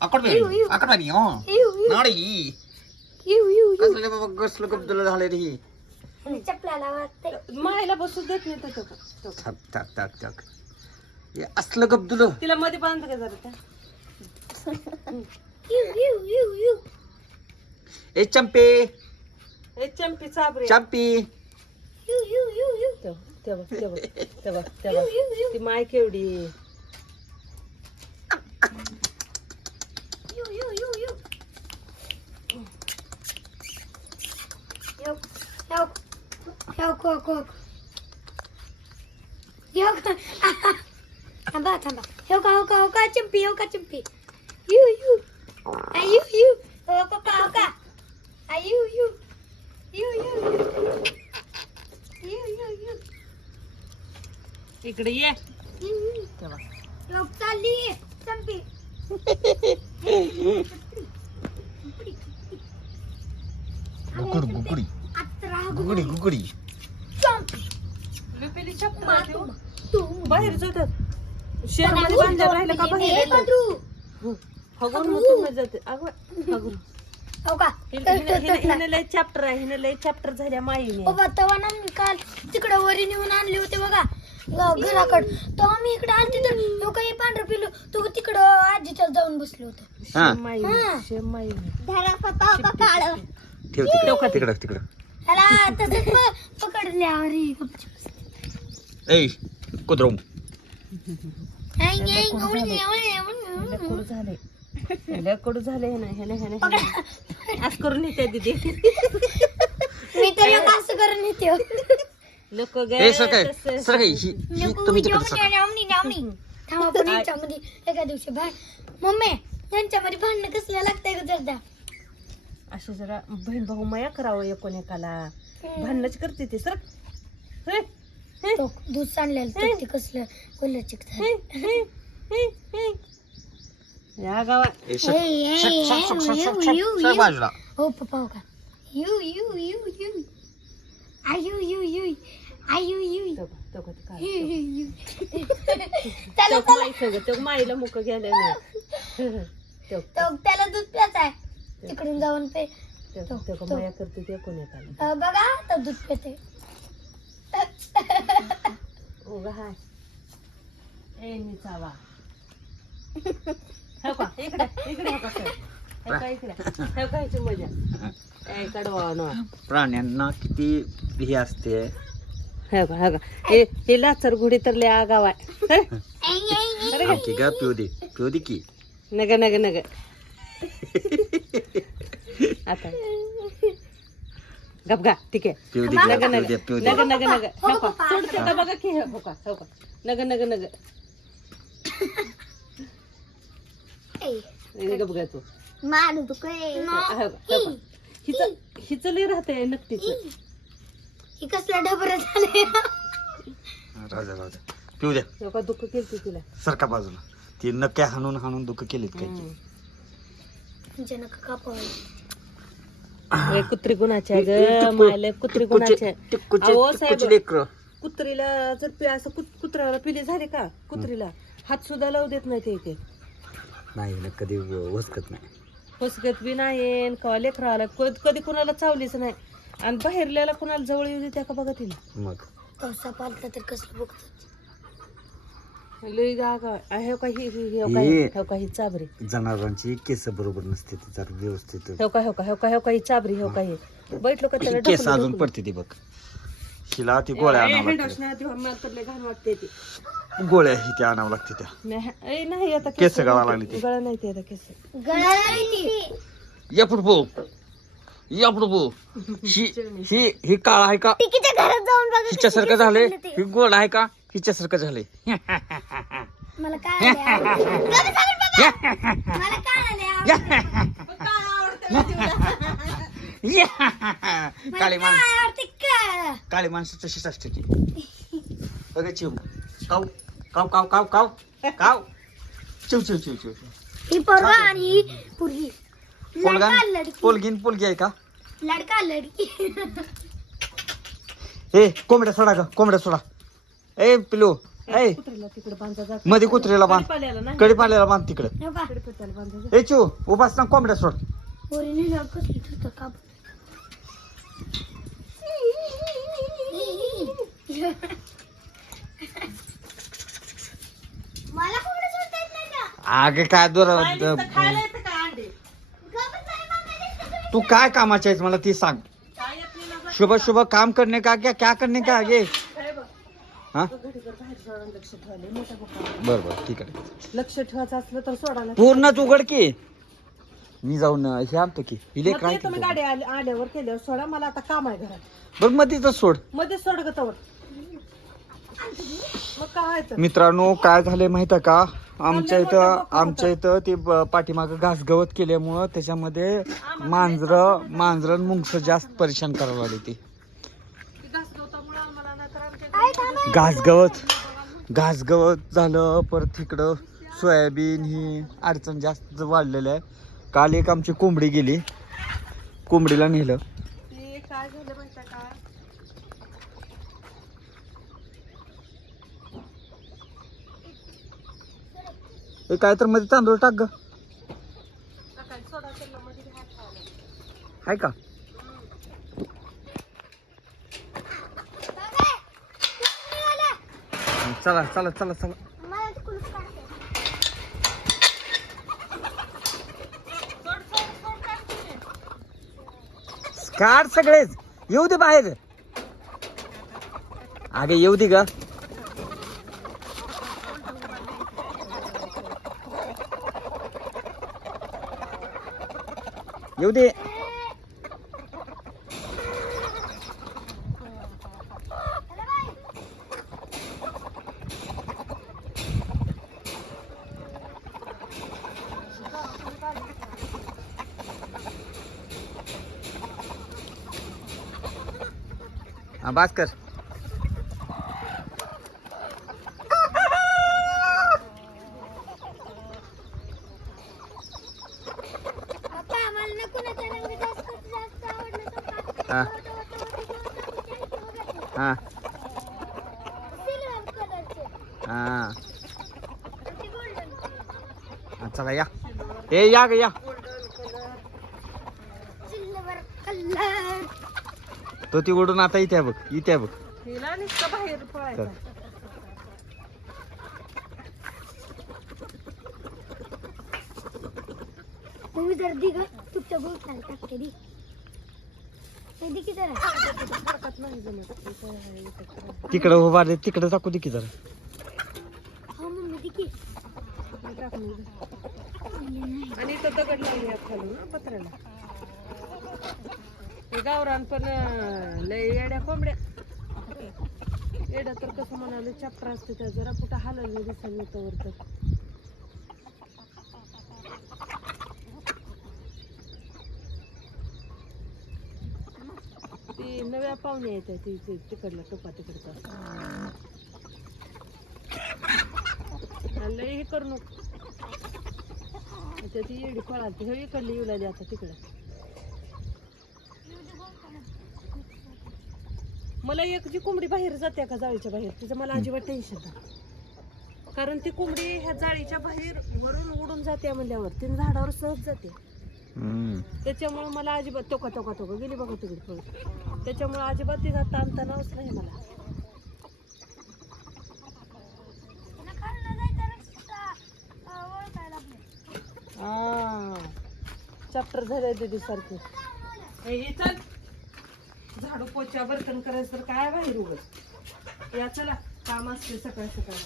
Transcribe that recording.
Ako ba कसले बाबा कसलं कब्दुला झाले रे मायला बसू देत नाही तर थक थक थक थक हे असलं कब्दुल तिला मध्ये बांध का जरा ए चंपे ए चंपी चाबरे चंपी तेव्हा ती माय केवढी थांबा हो का चिंपी हो का चिंपी हो का इकडे ये लोक चालली चिंपी गुगुडी गुगुडी लुपेली चप्पल बाहेर जातात शेणामध्ये बांधलं राहिलं का बाहेर हगून मुतून जाते अगं हगून हो का हिने लय चॅप्टर आहे हिने लय चॅप्टर झाल्या माईने तेव्हा ना मी काल तिकडे वरी नेऊन आणले होते बघा घराकडे तो आम्ही इकडे आलते तर तो काही पांढरं पिलो तो तिकडं आजीच्या जाऊन बसलो होतो शेम माईने ठेव तिकडं त्याला तसंच पकडल्यावर ए कुत्रो कडू झाले हे आज करून येते दीदी मी तर असं करून येते लोक यांच्यामध्ये एका दिवशी मम्मी यांच्यामध्ये भांडणं कसल्या लागतंय ग जरा असे जरा बहीण भाऊ माया करावं एकूण एकाला भांडणच करते ते सर दूध सांडलेलं ते कसलं कोल्हाचिक या गावात बाजूला हो पप्पा हो का यू माईला मुक गेल्या त्याला दूध प्याच आहे तिकडून जाऊन पे माया करते ते कोण येतात बघा तर दूध पिते हाय ए मी चावा हो का इकडे हो का सर हो का ह्याची मजा काय कडवा प्राण्यांना किती हे असते हो का हे लाचर घोडी तर लय आगाव आहे पिऊ दे की नग आता गपगा ठीक आहे नग हो का सोडते का बघा की हो का नग गपगा तू मानू तू हिच लय राहते नक्कीच ही कसला डबर झाले राजा पिऊ दे का दुःख केली तिला सरका बाजूला ती नक्या हाणून दुःख केलीत काय जनक कापावं हे कुत्री गुणाचे ग मायले कुत्री गुणाचे अहो साहेब कुत्रीला जर असं कुत्र्याला पिली झाली का कुत्रीला हात सुद्धा लावू देत नाही ते नाही ना कधी वसकत नाही फसगत बी नाही का लेकराला कधी कुणाला चावलीच नाही आणि बाहेरल्याला कुणाला जवळ येऊ देत्या का बघा तिला मग कसा पालता तर कसं बघत लई गागा आहे काही चाबरी जनावरांची केस बरोबर नसते ती जरा व्यवस्थित हो काही चाबरी काही बैठलो का त्याला केस अजून पडते ती बघ हिला ती गोळ्या आणावं वाटते ती गोळ्या ही त्या आणावं लागते त्या नाही आता केस गळा लागली ती गळा नाही ते आता केस या पुढे ही काळ आहे का टिकीच्या घरात जाऊन बघा हिच्यासारखं झालंय ही गोड आहे का हिच्यासारखं झालंय मला काय मला काळी माणसं तशीच असते ती बघा चिव काव काव काव काव काव काव चिव चिव चिव चिव ही पोरगा आणि ही पोरगी पोलगी आहे का लडका लडकी ए कोंबड्या सोडा ग कोंबड्या सोडा ए पिलो ऐ कुत्रीला तिकडे बांधा जा. मध्ये कुत्रीला बांध, कडीपाल्याला नाही. कडीपाल्याला बांध तिकडं. हो का कडीपत्त्याला बांधा जा. ए चिव उभाच ना कोंबड्या सोड. वरी नेल्यावर कसली ठेवतं का मला कोंबडं सोडता येत नाही का? आगे काय काय नुसतं खायला येतं का अंडे? गप्प जाय मम्मी. तू काय कामाची आहेस मला ती सांग. काय येत नाही ना गं? शुभ शुभ काम करने का क्या करने का आगे. काय बघ. हा घडीभर बाहेर सोडून लक्ष ठेवायला मोठा मोठा. बर बर ठीक आहे. लक्ष ठेवायचं असलं तर सोडायला. पूर्णच उघड की. मी जाऊन हे आणतो की इले मग काय ते तुम्ही गाडी आल्यावर केल्यावर सोडा. मला आता काम आहे घरात. बघ मग तिथं सोड. मध्ये सोड ग तवर. मग काय तर मित्रांनो काय झालंय माहित आहे का, आमच्या इथं ते पाठीमागं घास गवत केल्यामुळं त्याच्यामध्ये मांजरं मुंगस जास्त परेशान करायला लागली ती. घास गवत झालं, परत इकडं सोयाबीन ही अडचण जास्त वाढलेलं आहे. काल एक आमची कोंबडी गेली, कोंबडीला नेलं. ते काय झालं माहिती का, हे काय तर मध्ये तांदूळ टाक ग. सकाळी सोडा त्यांना मध्ये हात खायला. आहे का चला चला चला चला. मला ते कुलूप काढते. काढ सगळेच, येऊ दे बाहेर. आगे येऊ दे ग. येऊ दे. हा बास कर. पप्पा मला ना कुणाच्या रंग जास्त आवडलं तर का? हा हा सिल्वर कलरचे हा ते गोल्डन हा, चला या. ए या ग या. Silver colour. तो ती ओढून आता इथे आहे बघ, इथे आहे बघ. हिला नुसतं बाहेर पळायचं. तुम्ही जर दी ग तुमच्या गोष्ट टाकते दी दी की जरा फरकत नाही जमत. तिकडं उभा रे, तिकडं टाकू दे की जरा. हा मम्मी दी की आणि इथं दगड लागली आहे खालून ना पत्र्याला. हे गावरान पण लय येड्या कोंबड्या. येड्या तर कसं म्हणाले चॅप्टर असते त्या जरा कुठं हलवलं दिसायला येतं वर तर. ती नव्या पाहुण्या येतात ती तिकडला टोपा तिकडचा. लय हे करू नको. ती येडी पळाली हे इकडली येऊ लागली आता तिकडे. मला एक जी कोंबडी बाहेर जाते का जाळीच्या बाहेर तिचं मला अजिबात टेन्शन नाही. कारण ती कोंबडी ह्या जाळीच्या बाहेर वरून उडून जाते म्हणल्यावर तीन झाडावर सहज जाते. त्याच्यामुळे मला अजिबात टोका टोका टोका गेली बघा तिकडे पळत. त्याच्यामुळे अजिबात तिचा ताणतणावच नाही मला. चॅप्टर झाले दीदी सारखे. चल झाडू पोचा बर्तन करायचं तर काय बाहेर उगत. या चला काम असते सकाळ सकाळ.